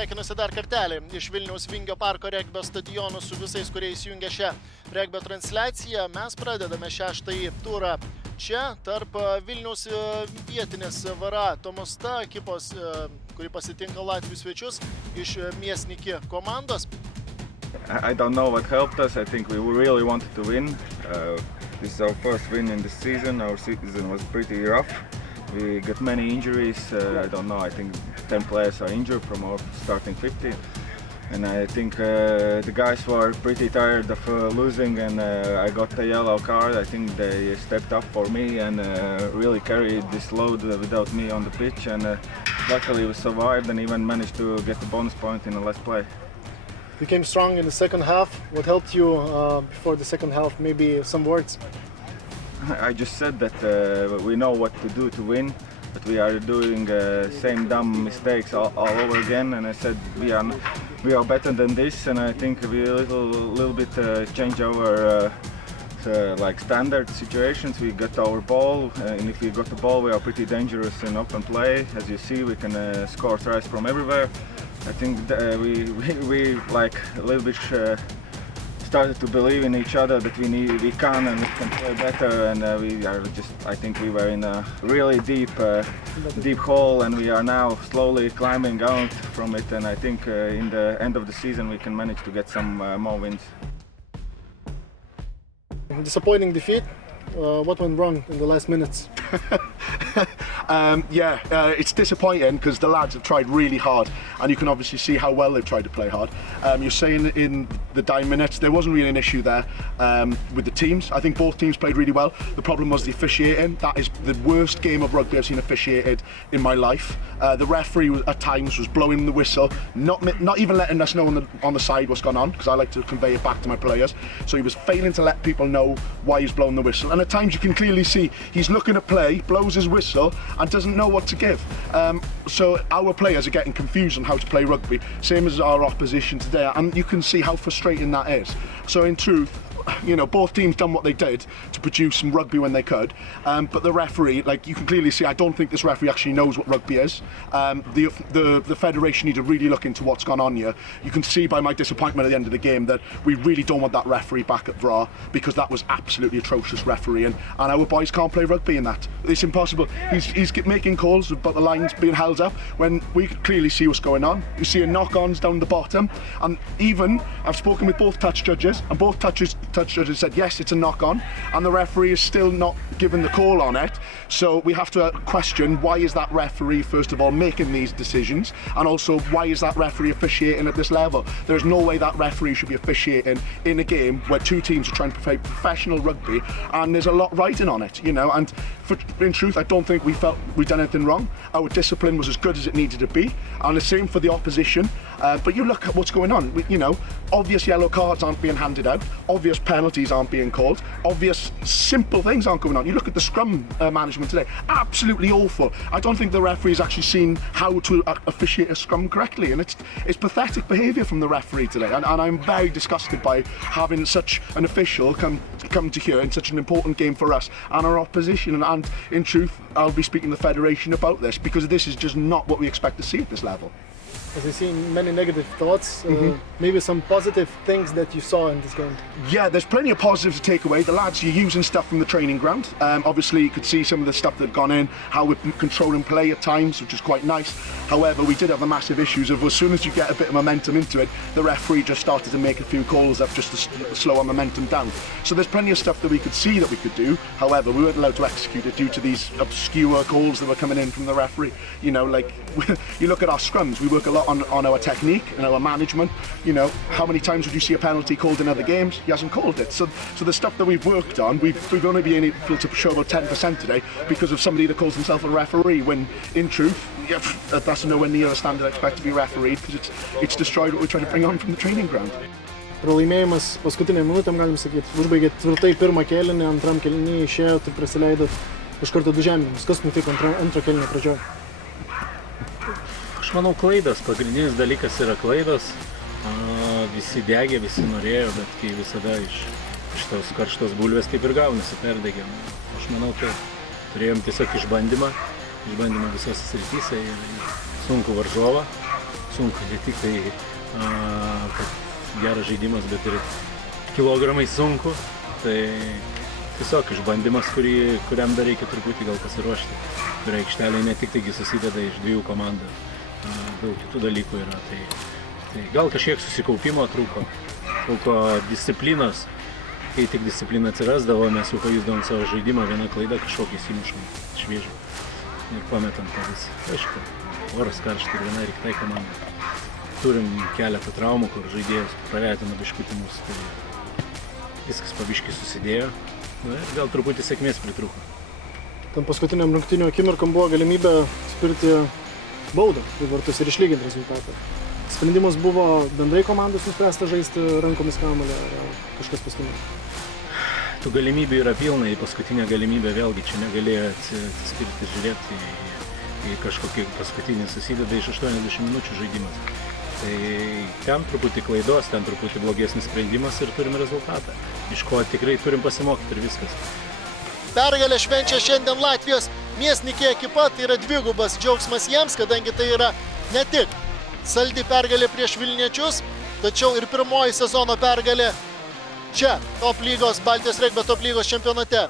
sveikinusi dar kartelį iš Vilniaus Vingio parko regbio stadionų su visais, kurie įsijungia šią regbio transliaciją. Mes pradedame 6-ąjį turą čia tarp Vilniaus vietinės VRA-Tomosta ekipos, kuri pasitinka Latvių svečius iš Miesnieki komandos. I don't know what helped us. I think we really wanted to win. This is our first win in the season. Our season was pretty rough. We got many injuries. I don't know. I think 10 players are injured from our starting 15, and I think the guys were pretty tired of losing. And I got a yellow card. I think they stepped up for me and really carried this load without me on the pitch. And luckily we survived and even managed to get the bonus point in the last play. You came strong in the second half. What helped you before the second half? Maybe some words? I just said that we know what to do to win, but we are doing same dumb mistakes all over again. And I said we are better than this, and I think we a little bit change our like standard situations. We got our ball, and if we got the ball, we are pretty dangerous in open play. As you see, we can score tries from everywhere. I think we like a little bit started to believe in each other that we can and we can play better, and we are just, I think we were in a really deep hole, and we are now slowly climbing out from it, and I think in the end of the season we can manage to get some more wins. Disappointing defeat. What went wrong in the last minutes? It's disappointing because the lads have tried really hard, and you can obviously see how well they've tried to play hard. You're saying in the dying minutes there wasn't really an issue there with the teams. I think both teams played really well. The problem was the officiating. That is the worst game of rugby I've seen officiated in my life. The referee at times was blowing the whistle, not even letting us know on the side what's gone on, because I like to convey it back to my players. So he was failing to let people know why he's blowing the whistle, and at times you can clearly see he's looking at play, blows his whistle and doesn't know what to give. So our players are getting confused on how to play rugby, same as our opposition today, and you can see how frustrating that is. So in truth, you know, both teams done what they did to produce some rugby when they could, but the referee, like you can clearly see, I don't think this referee actually knows what rugby is. The federation need to really look into what's gone on here. You can see by my disappointment at the end of the game that we really don't want that referee back at VRA, because that was absolutely atrocious refereeing, and our boys can't play rugby in that. It's impossible. He's making calls about the lines being held up when we could clearly see what's going on. You see knock-ons down the bottom, and even I've spoken with both touch judges, and both touch judges said yes, it's a knock-on, and the referee is still not given the call on it. So we have to question, why is that referee first of all making these decisions, and also why is that referee officiating at this level? There's no way that referee should be officiating in a game where two teams are trying to play professional rugby, and there's a lot riding on it, you know. And in truth, I don't think we felt we'd done anything wrong. Our discipline was as good as it needed to be, and the same for the opposition. But you look at what's going on, you know, obvious yellow cards aren't being handed out, obvious penalties aren't being called, obvious simple things aren't going on. You look at the scrum management today, absolutely awful. I don't think the referee's actually seen how to officiate a scrum correctly, and it's pathetic behaviour from the referee today, and I'm very disgusted by having such an official come to here in such an important game for us and our opposition. And in truth, I'll be speaking to the federation about this, because this is just not what we expect to see at this level. As I see many negative thoughts, maybe some positive things that you saw in this game. Yeah, there's plenty of positives to take away. The lads are using stuff from the training ground. Obviously, you could see some of the stuff that had gone in, how we're controlling play at times, which is quite nice. However, we did have the massive issues of, as soon as you get a bit of momentum into it, the referee just started to make a few calls up just to slow our momentum down. So there's plenty of stuff that we could see that we could do. However, we weren't allowed to execute it due to these obscure calls that were coming in from the referee. You know, like, you look at our scrums, we work a lot on our technique and our management. You know, how many times would you see a penalty called in other games? He hasn't called it. So the stuff that we've worked on, we've only been able to show about 10% today because of somebody that calls himself a referee, when in truth, that's nowhere near the standard I expect to be refereed, because it's destroyed what we're trying to bring on from the training ground. Pralaimėjimas paskutinėm minutėm, galim sakyti, užbaigėt tvirtai pirmą kėlinį, antram kėlinį išėjot ir prasileidot iš karto 2 žemėmis. Kas nutiko antro kėlinio pradžioje? Aš manau, klaidos. Pagrindinis dalykas yra klaidos. Visi degė, visi norėjo, bet kai visada iš tos karštos bulvės taip ir gaunasi, perdegėm. Aš manau, kad turėjom tiesiog išbandymą visose srityse ir sunkų varžovą, sunku, ne tik tai, kad geras žaidimas, bet ir kilogramai sunku. Tai tiesiog išbandymas, kuriam dar reikia truputį gal pasiruošti. Ir aikštelė ne tik taigi susideda iš dviejų komandų, daug kitų dalykų yra. Tai gal kažkiek susikaupimo trūko disciplinos. Kai tik disciplina atsirasdavo, mes jau pajusdavom savo žaidimą, vieną klaidą kažkokį įsimušam šviežą ir pametam patys. Aišku, oras karšta ir viena ir kitai komandai. Turim keletą traumų, kur žaidėjus pravertina biškutį mūsų. Tai viskas pabiškai susidėjo. Na, ir gal truputį sėkmės pritrūko. Tam paskutiniam rungtynių akimirkam buvo galimybė spirti baudą į vartus ir išlyginti rezultatą. Sprendimas buvo bendrai komandos nuspręsta žaisti rankomis kamuolį ar kažkas pastumė? Tų galimybių yra pilna, į paskutinę galimybę vėlgi čia negalėjo atsispirti ir žiūrėti į kažkokį paskutinį susideda iš 80 minučių žaidimas. Tai ten truputį klaidos, ten truputį blogesnis sprendimas ir turim rezultatą, iš ko tikrai turim pasimokyti ir viskas. Pergalę švenčia šiandien Latvijos Miesnieki ekipa, tai yra dvigubas džiaugsmas jiems, kadangi tai yra ne tik saldi pergalė prieš vilniečius, tačiau ir pirmoji sezono pergalė čia, top lygos, Baltijos regbio top lygos čempionate.